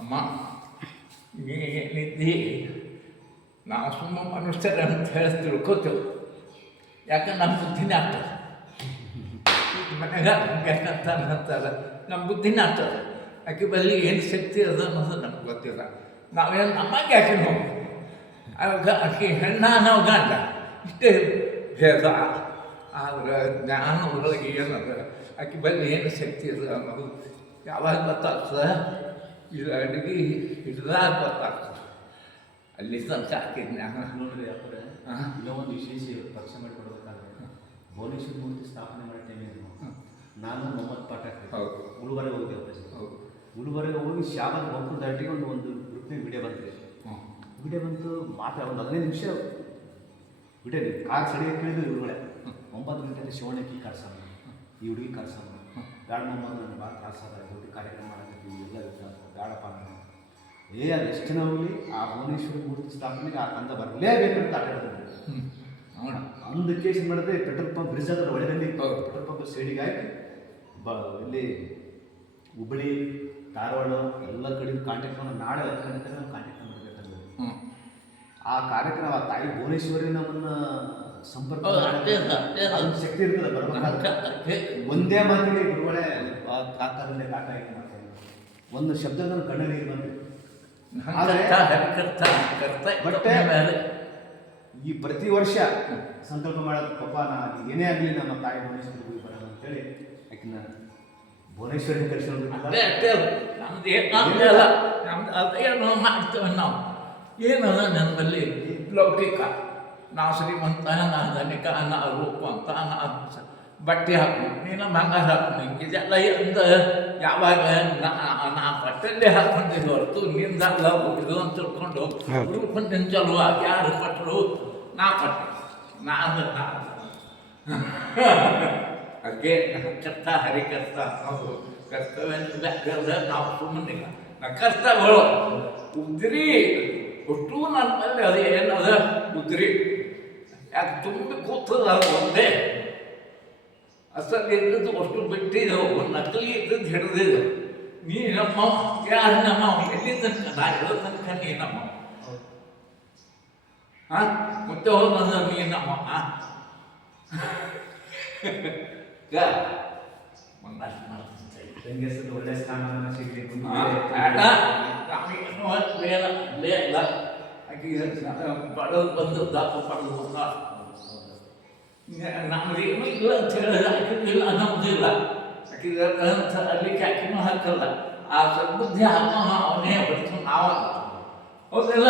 ಅಮ್ಮ ನೀನಿದ್ದಿ ನಾವು ಸುಮ್ಮನೆ ಮನುಷ್ಯರ ಅಂತ ಹೇಳಿ ತಿಳ್ಕೊತೇವೆ. ಯಾಕಂದ್ರೆ ನಮ್ಮ ಬುದ್ಧಿನೇ ಆಗ್ತದೆ. ಮನೆಗೆ ಯಾಕಂತ ಅಂತಾರೆ ನಮ್ಮ ಬುದ್ಧಿನೇ ಆಗ್ತದೆ. ಆಕೆ ಬಲ್ಲಿ ಏನು ಶಕ್ತಿ ಅದ ಅನ್ನೋದು ನಮ್ಗೆ ಗೊತ್ತಿಲ್ಲ. ನಾವೇನು ನಮಗೆ ಯಾಕೆ ಹೋಗಿ ಆಗ ಆಕೆ ಹೆಣ್ಣ ನಾವು ಗಂಡ ಇಷ್ಟೇ ಭೇದ. ಆದ್ರೆ ಜ್ಞಾನ ಒಳಗೆ ಏನದ ಆಕೆ ಬಲ್ಲಿ ಏನು ಶಕ್ತಿ ಅದ ಅನ್ನೋದು ಯಾವಾಗ ಗೊತ್ತಾಗ್ತದೆ? ಇದು ಅಡುಗೆ ಹಿಡಿದಾಗ ಗೊತ್ತಾಗ್ತದೆ. ಅಲ್ಲಿ ತನಕ ಆಕೆ ಜ್ಞಾನ ನೋಡ್ರಿ ಯಾಕಂದ್ರೆ ಇಲ್ಲ ಒಂದು ವಿಶೇಷ ಪಕ್ಷ ಮಾಡಿಕೊಡ್ಬೇಕಾದ್ರೆ ಭುವನೇಶ್ವರ ಮೂರ್ತಿ ಸ್ಥಾಪನೆ ಮಾಡೋ ಟೈಮಿಗೆ ನಾನು ಮೊಹಮ್ಮದ್ ಪಾಠಕ್ ಗುಲ್ಬರ್ಗ ಹೋಗಿದ್ದೆ. ಗುಲ್ಬರ್ಗ ಹೋಗಿ ಶಾಬಾದ ಮಕ್ಕಳು ದಾಟಿಗೆ ಒಂದು ಗ್ರೂಪ್ನಾಗ ವಿಡಿಯೋ ಬಂತು. ವಿಡಿಯೋ ಬಂತು ಮಾತ್ರ ಒಂದು 15 ನಿಮಿಷ ವಿಡಿಯೋ ಕಾರ್ ಸಡಿಗೆ ಕೇಳಿದ್ರು ಇವುಗಳೇ 9 ಗಂಟೆಗೆ ಶಿವಣ್ಣಕ್ಕಿ ಕರ್ಸಮ್ಮ, ಈ ಹುಡುಗಿ ಕರ್ಸಮ್ಮ, ಬೇಡ ಮೊಹಮ್ಮದ್ ನನ್ನ ಭಾಳ ತ್ರಾಸದ ಹುಡುಗಿ ಕಾರ್ಯಕ್ರಮ ಮಾಡಕತ್ತೀವಿ ಎಲ್ಲ ಬೇಡಪ್ಪ ನಾನು ಅದು ಎಷ್ಟು ಜನ ಹೋಗಲಿ ಆ ಭುವನೇಶ್ವರ ಮೂರ್ತಿ ಸ್ಥಾಪನೆಗೆ ಆ ಕಂದ ಬರಲೇಬೇಕಂತ ಆಟಾಡ್ತಾರೆ. ಅಂದು ಕೇಸ್ ಮಾಡಿದ್ರೆ ಪೆಟ್ರೋಲ್ ಪಂಪ್ ಬ್ರಿಡ್ಜ್ ಹತ್ರ ಒಳಗಲ್ಲಿ ಪೆಟ್ರೋಲ್ ಪಂಪ್ ಸೈಡಿಗೆ ಹಾಕಿ ಇಲ್ಲಿ ಹುಬ್ಬಳ್ಳಿ ಧಾರವಾಡ ಎಲ್ಲ ಕಡೆ ಕಾಂಟ್ಯಾಕ್ಟ್ ಮಾಡಿ ನಾಳೆ 10 ಗಂಟೆ ನಾವು ಕಾಂಟ್ಯಾಕ್ಟ್ ಮಾಡಬೇಕಂದ್ರೆ ಆ ಕಾರ್ಯಕ್ರಮ ಆ ತಾಯಿ ಭುವನೇಶ್ವರಿ ನಮ್ಮನ್ನು ಸಂಪರ್ಕ ಶಕ್ತಿ ಇರ್ತದೆ ಬರ್ಬೇಕಾದ್ರೆ ಒಂದೇ ಮಾತಿಗೆ ಗುರುಗಳೇ ಕಾಕರಲ್ಲೇ ಕಾಕ ಏನು ಮಾಡ್ತಾರೆ ಒಂದು ಶಬ್ದದ ಕಣ್ಣಲ್ಲಿ ಬಂದು ಬಟ್ ಈ ಪ್ರತಿ ವರ್ಷ ಸಂಕಲ್ಪ ಮಾಡೋದು ಪಾಪ ನಾ ಏನೇ ಆಗಲಿ ನಮ್ಮ ತಾಯಿ ಭುವನೇಶ್ವರಿ ಹೋಗಿ ಬರೋಣ ಅಂತೇಳಿ ಯಾಕಂದ್ರೆ ಭುವನೇಶ್ವರಿ ಕರ್ಸ್ಕೊಂಡು ಅದೇನೋ ಮಾಡ್ತೇವೆ ನಾವು. ಏನದ ನನ್ನಲ್ಲಿ ಲೌಕಿಕ, ನಾವು ಶ್ರೀಮಂತ, ನಾ ಧನಿಕ, ನಾ ರೂಪ ಅಂತ ನಾ ಬಟ್ಟೆ ಹಾಕು, ನೀನು ಬಂಗಾರ ಹಾಕು, ನಿಂಗೆ ಇದೆಲ್ಲ ಎಂದು ಯಾವಾಗ ನಾ ಬಟ್ಟೆಲ್ಲೇ ಹಾಕೊಂಡಿದ್ದು ಹೊರತು ನಿಂದಲ್ಲ ಇದು ಅಂತ ತಿಳ್ಕೊಂಡು ರೂಪಂದಿನ ಚಲುವ ಯಾರು ಕೊಟ್ಟರು? ನಾ ಕೊಟ್ಟೆ, ನಾನು ಅದಕ್ಕೆ ಕರ್ತ ಹರಿಕರ್ತ ನಾವು ಕರ್ತವ್ಯ ನಾವು ಸುಮ್ಮನೆ ಕರ್ತವ್ಯಗಳು ಉದ್ರಿ ಒಟ್ಟು ನನ್ನಲ್ಲಿ ಅದು ಏನದ ಉದ್ರಿ ಯಾಕೆ ತುಂಬಿ ಕೂತದ ಒಂದೇ ಅಸಲು ಇದ್ದದ್ದು ಅಷ್ಟು ಬಿಟ್ಟಿದ್ದೆವು, ನಕಲಿ ಇದ್ದದ್ದು ಹಿಡಿದಿದ್ದೆವು. ನೀ ನಮ್ಮ ಯಾರು ನಮ್ಮ ಎಲ್ಲಿ ತನಕ ನಾ ಹೇಳೋ ತನಕ ನೀ ನಮ್ಮ ಮತ್ತೆ ಹೋದ ನೀ ನಮ್ಮ ಒಳ್ಳೆ ಸ್ಥಾನವನ್ನು ಸಿಗಲಿ ಬಡದು ಬಂದು ದಾಪ ಪಡೆದು ನಮ್ದೇನು ಇಲ್ಲ ಅಂತ ಹೇಳಿದ್ರೆ ಇಲ್ಲ ಅನ್ನೋದಿಲ್ಲ. ಅಂತ ಅಲ್ಲಿ ಕ್ಯಾಕಿನೂ ಹಾಕಲ್ಲ, ಆ ಸದ್ಬುದ್ಧಿ ಹಾಕೋ ಅವನೇ ಬಿಡ್ತು ನಾವಲ್ಲ. ಹೌದಿಲ್ಲ?